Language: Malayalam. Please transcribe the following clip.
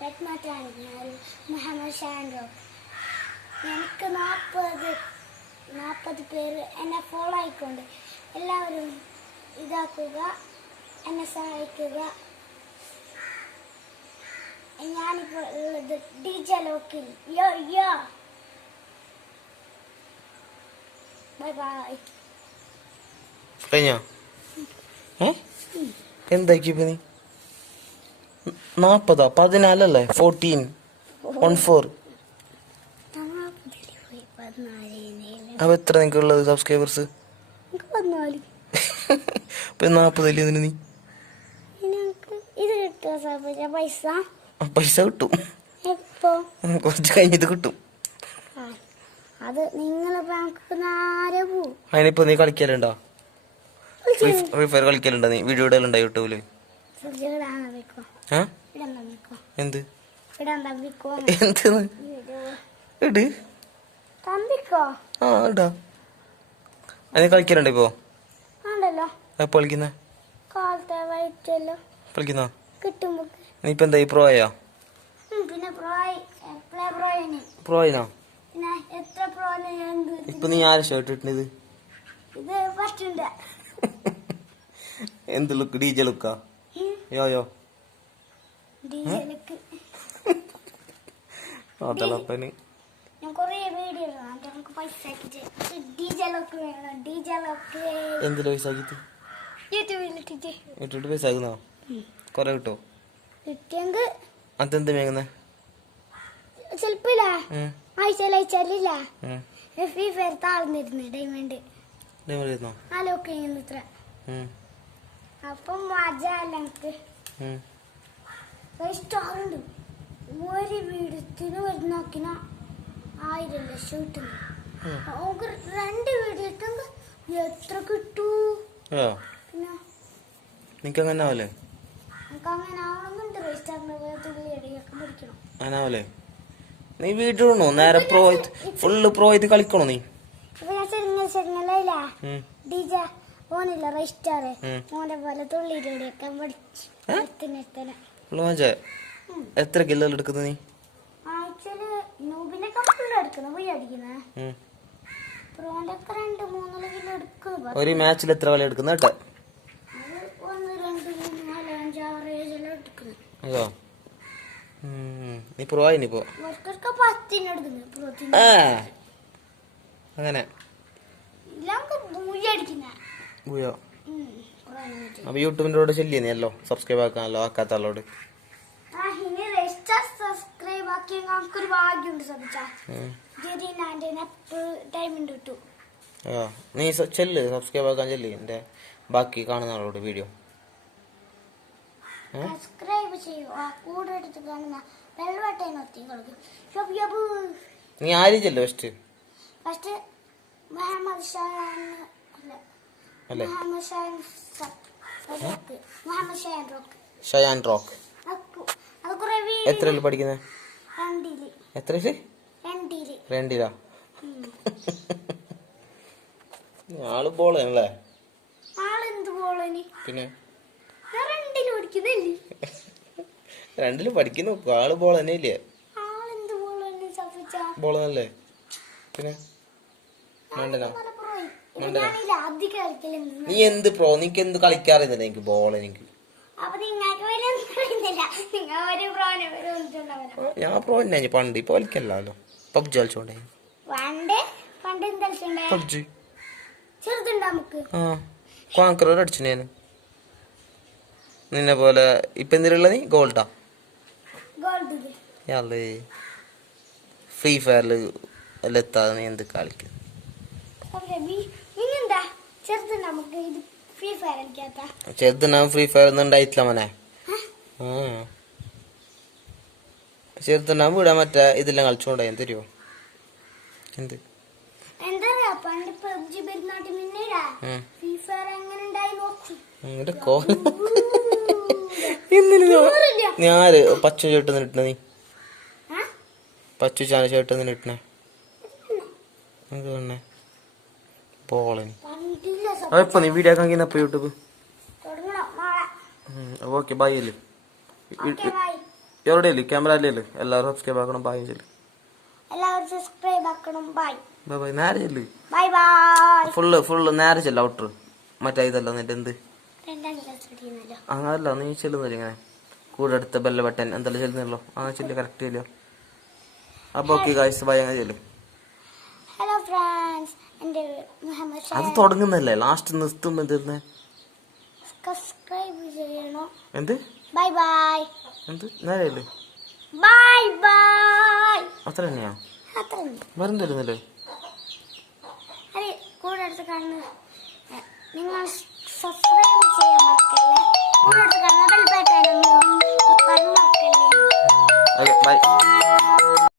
മുഹമ്മദ് ഷാൻഡോ. എനിക്ക് 40 പേര് എന്നെ ഫോളോ ആയിക്കൊണ്ട് എല്ലാവരും ഇതാക്കുക, എന്നെ സഹായിക്കുക. ഞാനിപ്പോൾ ഉള്ളത് DJ ലോക്കിൽ. യോ യോ ബൈ ബൈ. കഴിഞ്ഞോ? എന്താക്കി ഇപ്പൊ നീ? 40 14 14 14. അപ്പൊ എത്ര നിനക്ക് ഉള്ളത് സബ്സ്ക്രൈബേഴ്സ്? 14. ഇപ്പൊ 40 അല്ലേ നീ? ഇത് കിട്ടുക പൈസ? പൈസ കിട്ടും, എപ്പോ? കുറച്ച് കഴിഞ്ഞിട്ട് കിട്ടും. അത് നിങ്ങളെ അതിനിപ്പോ നീ കളിക്കലുണ്ടോ? ഫ്രീ ഫയർ കളിക്കലുണ്ടോ നീ? വീഡിയോ ഇടലുണ്ടോ യൂട്യൂബില്? എന്ത് എന്ത് ഇട്? ആ ഇടാ. അതിന് കളിക്കലുണ്ടോ ഇപ്പോ? എപ്പോ കളിക്കുന്ന? കളിക്കുന്നോ? നീ ഇപ്പൊ എന്താ പ്രോ ആയോ? പ്രോ ആയിനോ? ഇപ്പൊ നീ ആരെ ഷർട്ട് ഇട്ടത്? എന്ത് ലുക്ക്? DJ ലുക്കാ? യോ അതളപ്പന് എന്തില് പൈസ ആക്കിട്ട്? യൂട്യൂബിൽ പൈസ ആക്കുന്നോ? കൊറേ കിട്ടോ? അതെന്ത് മേങ്ങുന്നേ? അപ്പം സ്റ്റാറുണ്ട്. ഒരു വീഡിയോത്തിന് വരുന്ന 1000 ലക്ഷം കിട്ടുന്നു. നമുക്ക് 2 വീഡിയോ എത്ര കിട്ടൂ? നിനക്ക് അങ്ങനെ ആവല്ലേ? അങ്ങനെ നീ വീഡിയോ ഇടണോ? നേരെ ഫുള്ള് പ്രോ ആയിട്ട് കളിക്കണോ നീ? ഓനില്ല റൈസ്റ്റാറ് ഓനെ പോലെ തുള്ളിയിലൂടെയൊക്കെ പഠിച്ചു. എത്ര കിലോ എടുക്കുന്നത് നീ? ആക്ച്വലി നൂബിനെ കപ്പിളും എടുക്കുന്നു, പോയി അടിക്കുന്നത്. പ്രോന്റെ ഒക്കെ 2-3 കിലോ എടുക്കുന്നു. ഒരു മാച്ചിൽ എത്ര വില എടുക്കുന്ന കേട്ടോ? 1 2 3 4 5 6 7 എടുക്കുന്നു. അയ്യോ, നീ പ്രോ ആയിനിപ്പോ? 10 എടുക്കുന്നു. അങ്ങനെ അപ്പൊ യൂട്യൂബിന്റെ കൂടെ ചെല്ലിയ നീ അല്ലോ സബ്സ്ക്രൈബ് ആക്കാനല്ലോ ആക്കാത്ത ആളോട്? നീ ചെല്ല് സബ്സ്ക്രൈബ് ആക്കാൻ ചെല്ല് എന്റെ ബാക്കി കാണുന്ന ആളോട് വീഡിയോ. നീ ആരും ചെല്ലു ഫസ്റ്റ് അല്ലേ? ഷയാൻ റോക്ക്. എത്രയില് പഠിക്കുന്നത്? എത്രയില്? 2-ലാ? ആള് ബോളല്ലേ? പിന്നെ 2-ല് പഠിക്കുന്നു. ആള് ബോൾ തന്നെ ഇല്ലേ? ബോൾ തന്നെ. പിന്നെ നീ എന്ത് പ്രോ? നിനക്ക് എന്ത് കളിക്കാറില്ല? എനിക്ക് ബോൾ എനിക്ക് ഞാൻ പ്രോ തന്നെ പണ്ട്. ഇപ്പൊ കളിക്കല്ലോ. പബ്ജി കളിച്ചോണ്ടേ. പബ്ജി കോൺക്രർ അടിച്ചു ഞാൻ. നിന്നെ പോലെ ഇപ്പൊ എന്തിനുള്ള നീ ഗോൾഡാ? ഫ്രീ ഫയറില് എല്ലാം എത്താതെ നീ എന്ത് കളിക്കും? ചെറുതിനാ ഫ്രീ ഫയർ ഒന്നും ഉണ്ടായിട്ടില്ല മോനെ. ചെറുതിനാ വിടാൻ മറ്റേ ഇതെല്ലാം കളിച്ചോണ്ടായി തരുമോ? എന്ത് ഞാര് പച്ച ചേട്ട് നിട്ടണ നീ? പച്ച ചാന ചേട്ട് നിട്ടണേ പോളനി. ഇപ്പൊ നീ വീഡിയോ ആക്കാൻ കഴിഞ്ഞപ്പോ യൂട്യൂബ്. ഓക്കെ ബൈ അല്ലേ? എവിടെ ഇല്ലേ ക്യാമറ അല്ലേ എല്ലാവരും സബ്സ്ക്രൈബ് ആക്കണം ബായ് ചെല്ലു. എല്ലാവരും സബ്സ്ക്രൈബ് ആക്കണം. ബൈ ബൈ ബൈ നേരെ ചെല്ലു. Bye bye. ഫുള്ള് നേരെ ചെല്ല ഔട്ടർ മറ്റേ ഇതല്ല എന്നിട്ട് എന്ത് 2ാം ക്ലാസ് പഠിക്കുന്നല്ലോ. അങ്ങനല്ല നീ ചെല്ലുന്നില്ല ഇങ്ങനെ കൂടെ അടുത്ത ബെല്ല ബട്ടൻ എന്തെല്ലാം ചെല്ലുന്നല്ലോ അങ്ങനെ ചെല്ലു കറക്റ്റ് ചെല്ലോ. അപ്പൊ ഓക്കെ ഗായ്സ് ബൈ അങ്ങനെ ചെല്ലും. ഹലോ ഫ്രണ്ട്സ്, എൻ്റെ മുഹമ്മദ് അത് തുടങ്ങുന്നല്ലേ ലാസ്റ്റ് നിർത്തുമ്പോ എന്തെന്ന് സബ്സ്ക്രൈബ് ചെയ്യണം. എന്ത് ബൈ ബൈ. എന്ത് നേരെ അല്ലേ ബൈ ബൈ. അത്ര തന്നെയാ അത്ര വേറെ തരുന്നല്ലേ. അതെ, കൂടെ അടുത്ത് കാണുന്ന നിങ്ങൾ സബ്സ്ക്രൈബ് ചെയ്യാൻ മറക്കല്ലേ. കൂടെ അടുത്ത് കാണുന്ന ബെൽ ബട്ടൺ ഒന്ന് മറക്കല്ലേ. ബൈ.